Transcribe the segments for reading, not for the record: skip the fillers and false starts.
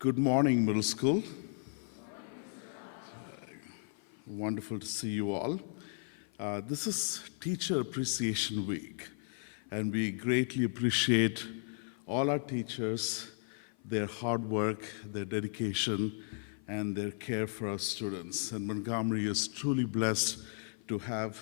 Good morning, middle school. Wonderful to see you all. This is Teacher Appreciation Week, and we greatly appreciate all our teachers, their hard work, their dedication, and their care for our students. And Montgomery is truly blessed to have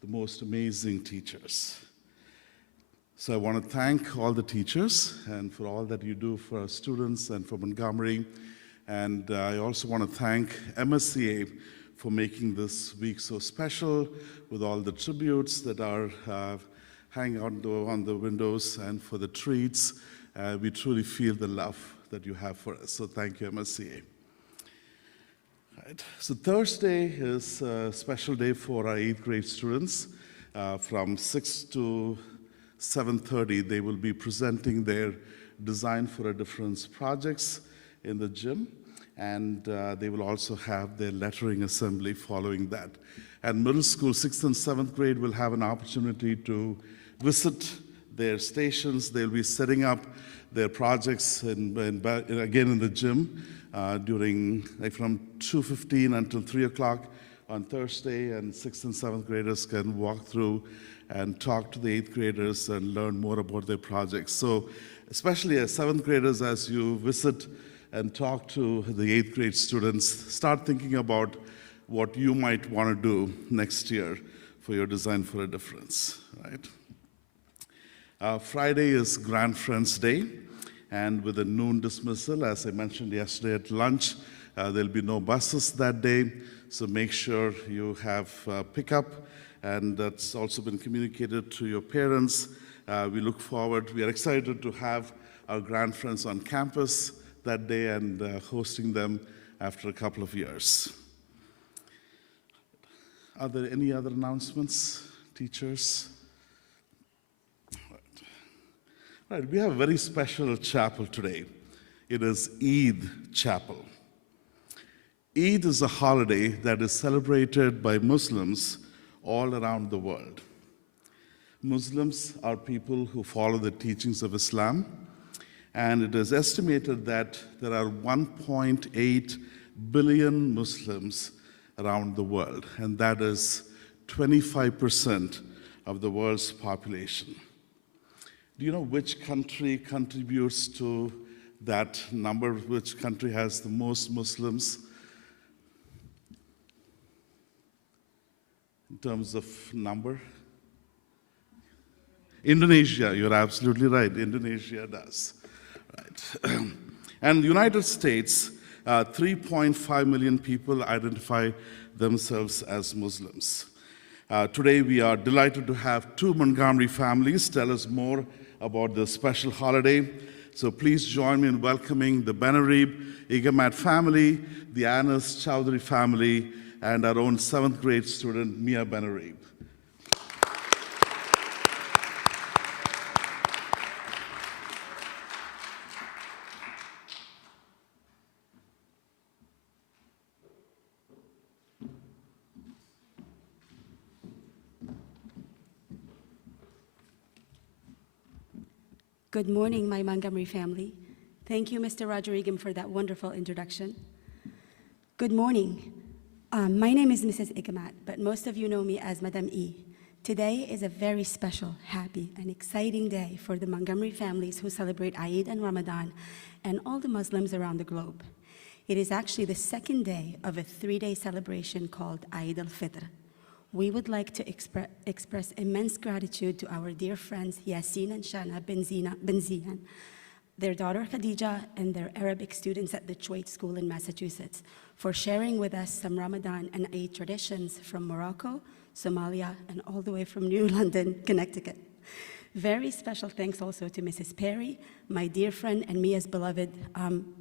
the most amazing teachers. So I want to thank all the teachers and for all that you do for our students and for Montgomery. And I also want to thank MSCA for making this week so special with all the tributes that are hanging on the windows and for the treats. We truly feel the love that you have for us. So thank you, MSCA. Right. So Thursday is a special day for our 8th grade students. From 6 to 7:30, they will be presenting their Design for a Difference projects in the gym, and they will also have their lettering assembly following that. And middle school, 6th and 7th grade will have an opportunity to visit their stations. They'll be setting up their projects again in the gym during from 2:15 until 3 o'clock on Thursday, and 6th and 7th graders can walk through and talk to the 8th graders and learn more about their projects. So especially as 7th graders, as you visit and talk to the 8th grade students, start thinking about what you might want to do next year for your Design for a Difference, right? Friday is Grand Friends Day, and with a noon dismissal, as I mentioned yesterday at lunch, there'll be no buses that day, so make sure you have pickup, and that's also been communicated to your parents. We look forward, we are excited to have our Grand Friends on campus that day and hosting them after a couple of years. Are there any other announcements, teachers? All right, we have a very special chapel today. It is EiD Chapel. Eid is a holiday that is celebrated by Muslims all around the world. Muslims are people who follow the teachings of Islam, and it is estimated that there are 1.8 billion Muslims around the world, and that is 25% of the world's population. Do you know which country contributes to that number? Which country has the most Muslims in terms of number? Indonesia, you're absolutely right. Indonesia does. Right. And the United States, 3.5 million people identify themselves as Muslims. Today, we are delighted to have two Montgomery families tell us more about this special holiday. So please join me in welcoming the Benarieb Ighemat family, the Anis Chowdhury family, and our own 7th grade student, Mia Benarieb. Good morning, my Montgomery family. Thank you, Mr. Rodriguez, for that wonderful introduction. Good morning. My name is Mrs. Ighemat, but most of you know me as Madam E. Today is a very special, happy, and exciting day for the Montgomery families who celebrate Eid and Ramadan and all the Muslims around the globe. It is actually the second day of a 3-day celebration called Eid al-Fitr. We would like to express immense gratitude to our dear friends Yasin and Shana Ben Ziyan, their daughter Khadija, and their Arabic students at the Choate School in Massachusetts for sharing with us some Ramadan and Eid traditions from Morocco, Somalia, and all the way from New London, Connecticut. Very special thanks also to Mrs. Perry, my dear friend and Mia's beloved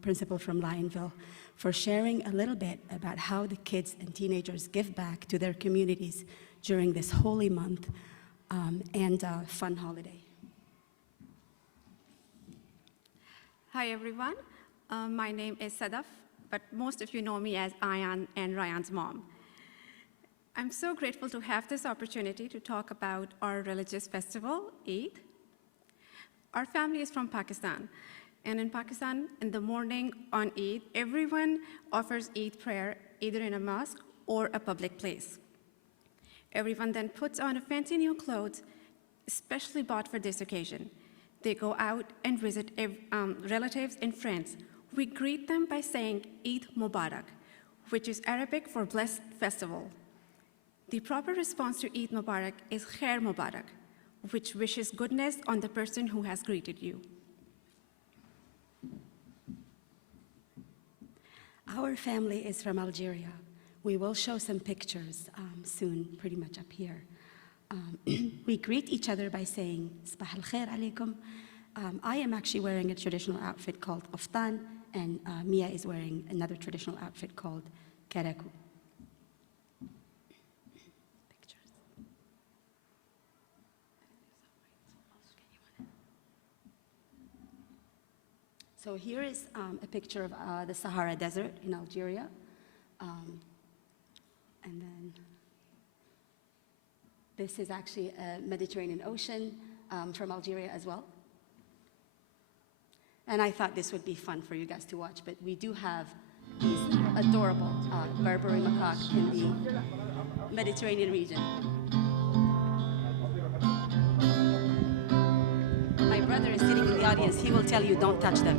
principal from Lionville, for sharing a little bit about how the kids and teenagers give back to their communities during this holy month and fun holiday. Hi, everyone. My name is Sadaf, but most of you know me as Ayan and Ryan's mom. I'm so grateful to have this opportunity to talk about our religious festival, Eid. Our family is from Pakistan, And in Pakistan, in the morning on Eid, everyone offers Eid prayer either in a mosque or a public place. Everyone then puts on a fancy new clothes, especially bought for this occasion. They go out and visit relatives and friends. We greet them by saying Eid Mubarak, which is Arabic for blessed festival. The proper response to Eid Mubarak is Khair Mubarak, which wishes goodness on the person who has greeted you. Our family is from Algeria. We will show some pictures soon, pretty much up here. We greet each other by saying, Sabah al-khair alaykum. I am actually wearing a traditional outfit called qaftan, and Mia is wearing another traditional outfit called karaku. So here is a picture of the Sahara Desert in Algeria. And then this is actually a Mediterranean Ocean from Algeria as well. And I thought this would be fun for you guys to watch, but we do have these adorable Barbary macaques in the Mediterranean region. My brother is sitting in the audience. He will tell you, don't touch them.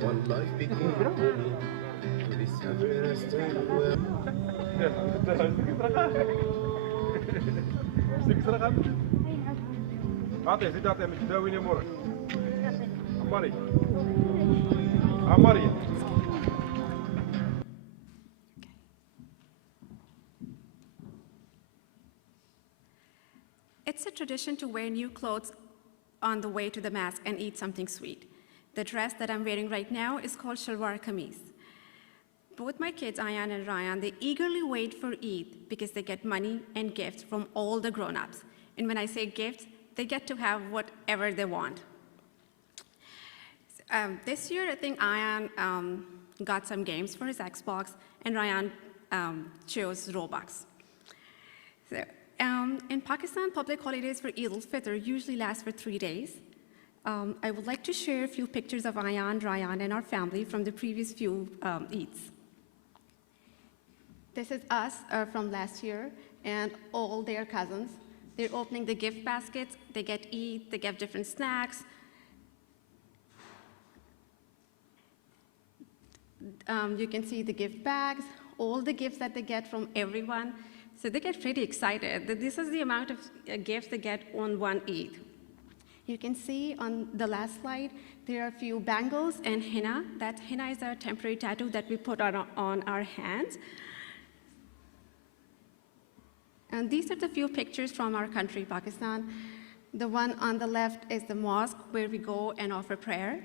One life became holy. This every restaurant well. اعطيه زيد اعطيه مش داوين يا مرة عمري عمري. It's a tradition to wear new clothes on the way to the mosque and eat something sweet. The dress that I'm wearing right now is called shalwar kameez. Both my kids, Ayan and Ryan, they eagerly wait for Eid because they get money and gifts from all the grown-ups. And when I say gifts, they get to have whatever they want. This year, I think Ayan got some games for his Xbox, and Ryan chose Robux. So, in Pakistan, public holidays for Eid al-Fitr usually last for 3 days. I would like to share a few pictures of Ayan, Ryan, and our family from the previous few Eids. This is us from last year, and all their cousins. They're opening the gift baskets. They get Eid, they get different snacks. You can see the gift bags, all the gifts that they get from everyone. So they get pretty excited. This is the amount of gifts they get on one Eid. You can see on the last slide, there are a few bangles and henna. That henna is a temporary tattoo that we put on our hands. And these are the few pictures from our country, Pakistan. The one on the left is the mosque where we go and offer prayer.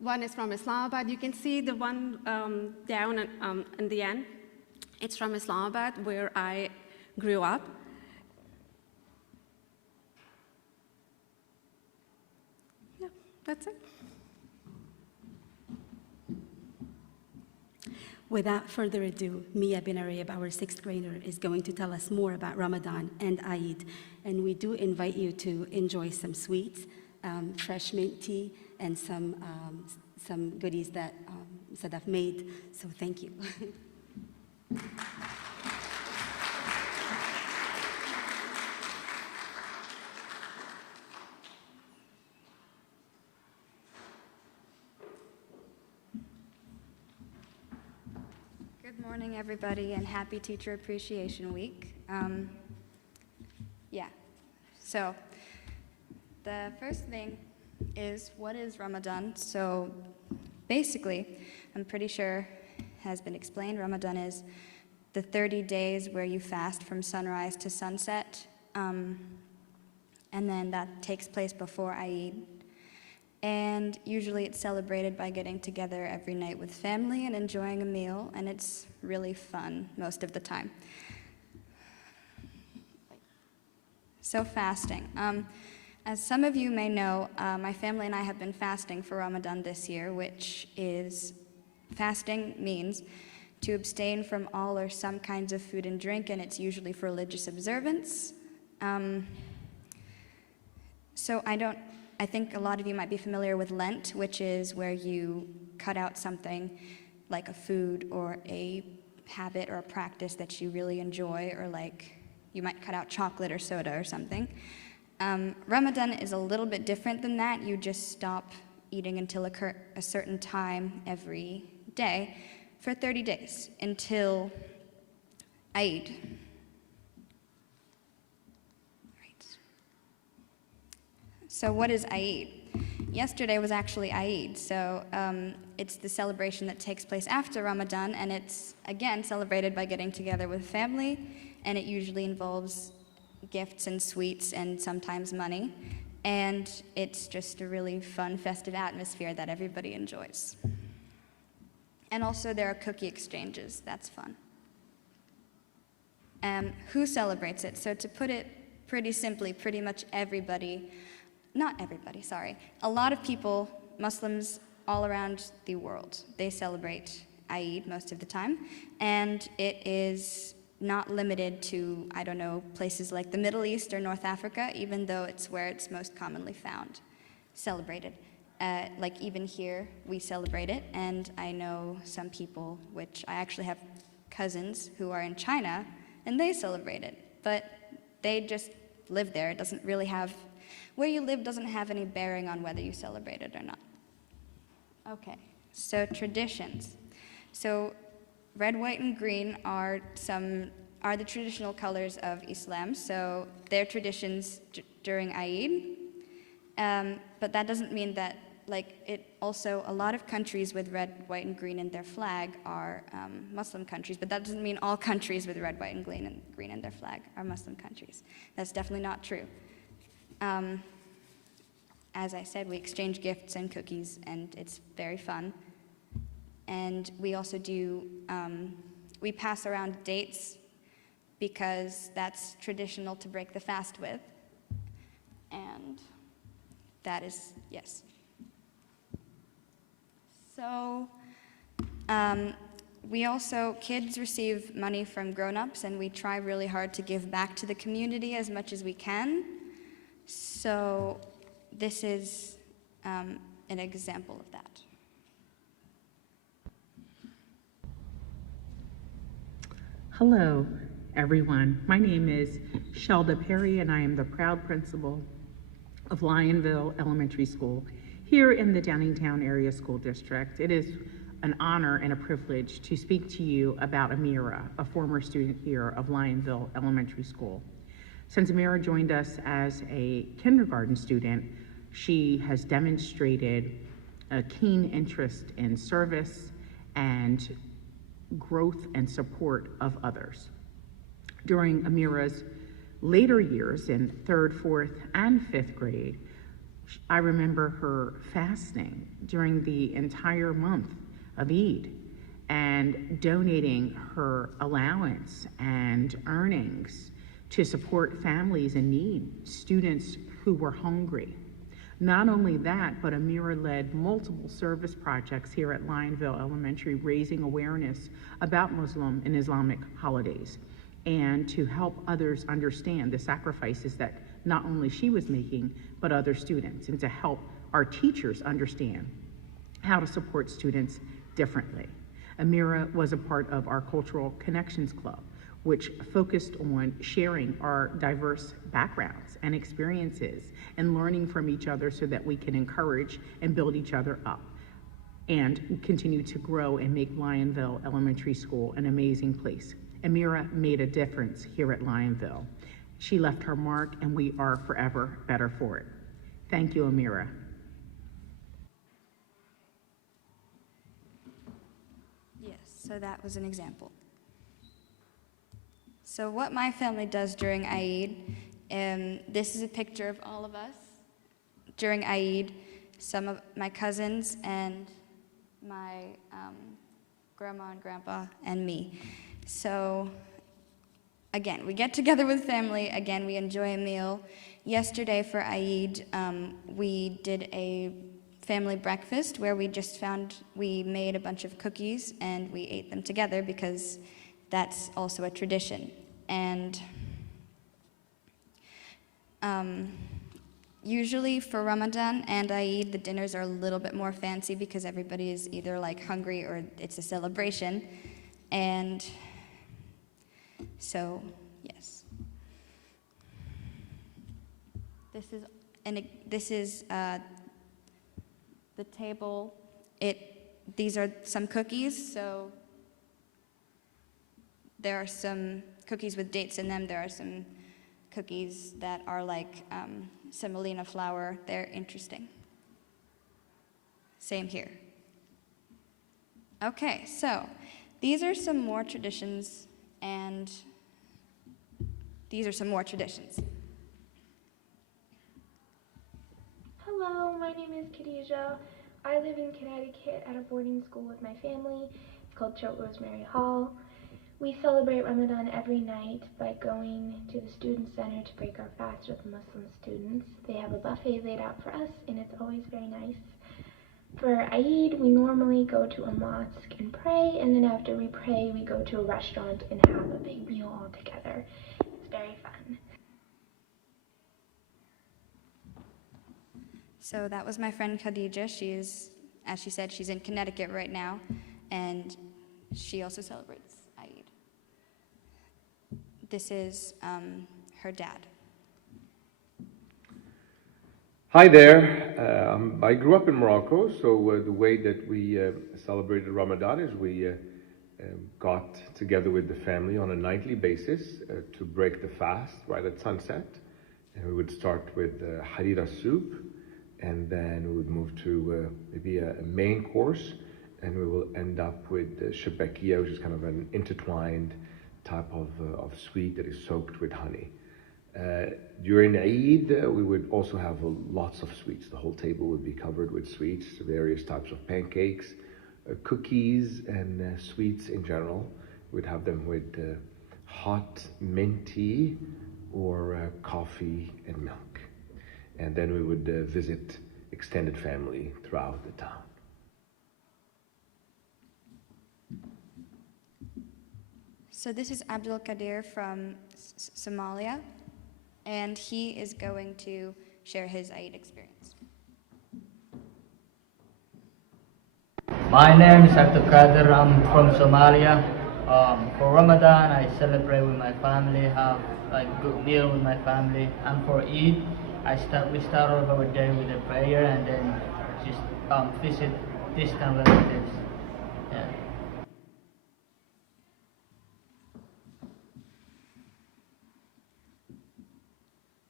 One is from Islamabad. You can see the one down in the end. It's from Islamabad, where I grew up. Yeah, that's it. Without further ado, Mia Benarieb, our 6th grader, is going to tell us more about Ramadan and Eid. And we do invite you to enjoy some sweets, fresh mint tea, and some goodies that Sadaf made. So thank you. Good morning, everybody, and happy Teacher Appreciation Week. So the first thing is, what is Ramadan? So basically, I'm pretty sure has been explained, Ramadan is the 30 days where you fast from sunrise to sunset, and then that takes place before Eid. And usually it's celebrated by getting together every night with family and enjoying a meal, and it's really fun most of the time. So fasting. As some of you may know, my family and I have been fasting for Ramadan this year, which is, fasting means to abstain from all or some kinds of food and drink, and it's usually for religious observance. So I think a lot of you might be familiar with Lent, which is where you cut out something like a food or a habit or a practice that you really enjoy, or like you might cut out chocolate or soda or something. Ramadan is a little bit different than that. You just stop eating until a certain time every day for 30 days until EiD. Right. So what is EiD? Yesterday was actually EiD, so it's the celebration that takes place after Ramadan, and it's, again, celebrated by getting together with family, and it usually involves gifts and sweets and sometimes money, and it's just a really fun, festive atmosphere that everybody enjoys. And also there are cookie exchanges. That's fun. Who celebrates it? So to put it pretty simply, pretty much everybody, not everybody, sorry, a lot of people, Muslims all around the world, they celebrate EiD most of the time, and it is not limited to, I don't know, places like the Middle East or North Africa, even though it's where it's most commonly found, celebrated. Like even here, we celebrate it, and I know some people, which I actually have cousins who are in China, and they celebrate it, but they just live there. It doesn't really have, where you live doesn't have any bearing on whether you celebrate it or not. Okay, so traditions. So red, white, and green are the traditional colors of Islam, so their traditions during EiD, but that doesn't mean that, like, it also, a lot of countries with red, white, and green in their flag are Muslim countries, but that doesn't mean all countries with red, white, and green in their flag are Muslim countries. That's definitely not true. As I said, we exchange gifts and cookies, and it's very fun. And we also do, we pass around dates because that's traditional to break the fast with. And that is, yes. So we also, kids receive money from grown-ups, and we try really hard to give back to the community as much as we can. So this is an example of that. Hello, everyone. My name is Shelda Perry, and I am the proud principal of Lionville Elementary School here in the Downingtown Area School District. It is an honor and a privilege to speak to you about Amira, a former student here of Lionville Elementary School. Since Amira joined us as a kindergarten student, she has demonstrated a keen interest in service and growth and support of others. During Amira's later years in 3rd, 4th, and 5th grade, I remember her fasting during the entire month of Eid and donating her allowance and earnings to support families in need, students who were hungry. Not only that, but Amira led multiple service projects here at Lionville Elementary, raising awareness about Muslim and Islamic holidays, and to help others understand the sacrifices that not only she was making, but other students, and to help our teachers understand how to support students differently. Amira was a part of our Cultural Connections Club, which focused on sharing our diverse backgrounds and experiences and learning from each other so that we can encourage and build each other up and continue to grow and make Lionville Elementary School an amazing place. Amira made a difference here at Lionville. She left her mark, and we are forever better for it. Thank you, Amira. Yes, so that was an example. So what my family does during EiD, this is a picture of all of us during EiD, some of my cousins and my grandma and grandpa and me. So again, we get together with family, again, we enjoy a meal, yesterday for EiD, we did a family breakfast where we made a bunch of cookies and we ate them together because that's also a tradition. And usually for Ramadan and EiD, the dinners are a little bit more fancy because everybody is either like hungry or it's a celebration. And so, yes. This is the table. These are some cookies, so there are some cookies with dates in them. There are some cookies that are like semolina flour. They're interesting. Same here. Okay, so these are some more traditions, and these are some more traditions. Hello, my name is Khadija. I live in Connecticut at a boarding school with my family. It's called Choate Rosemary Hall. We celebrate Ramadan every night by going to the student center to break our fast with Muslim students. They have a buffet laid out for us, and it's always very nice. For EiD, we normally go to a mosque and pray, and then after we pray, we go to a restaurant and have a big meal all together. It's very fun. So that was my friend Khadija. She is, as she said, she's in Connecticut right now, and she also celebrates EiD. This is her dad. Hi there. I grew up in Morocco, so the way that we celebrated Ramadan is we got together with the family on a nightly basis to break the fast right at sunset. And we would start with harira soup, and then we would move to maybe a main course, and we will end up with shabakia, which is kind of an intertwined type of sweet that is soaked with honey. During Eid, we would also have lots of sweets. The whole table would be covered with sweets, various types of pancakes, cookies, and sweets in general. We'd have them with hot mint tea or coffee and milk. And then we would visit extended family throughout the town. So this is Abdul Qadir from Somalia, and he is going to share his EiD experience. My name is Abdul Qadir. I'm from Somalia. For Ramadan, I celebrate with my family, have like good meal with my family, and for Eid, we start off our day with a prayer and then just visit distant relatives. Yeah.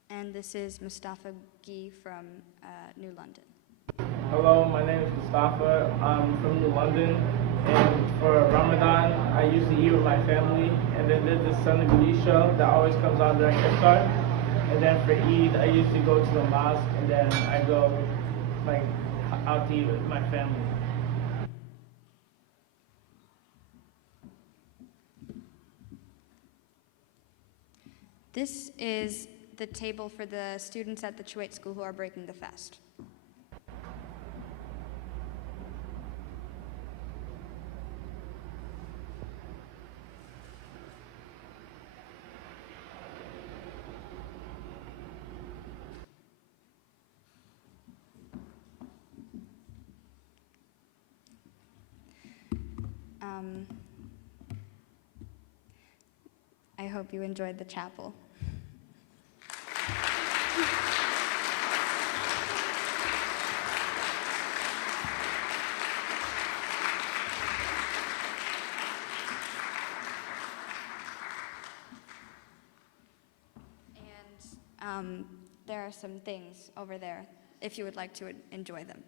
And this is Mustafa Gee from New London. Hello, my name is Mustafa. I'm from New London, and for Ramadan, I usually eat with my family, and then there's this Senegalese show that always comes on during Iftar. And then for Eid, I usually go to the mosque, and then I go out to eat with my family. This is the table for the students at the Choate School who are breaking the fast. I hope you enjoyed the chapel. And there are some things over there if you would like to enjoy them.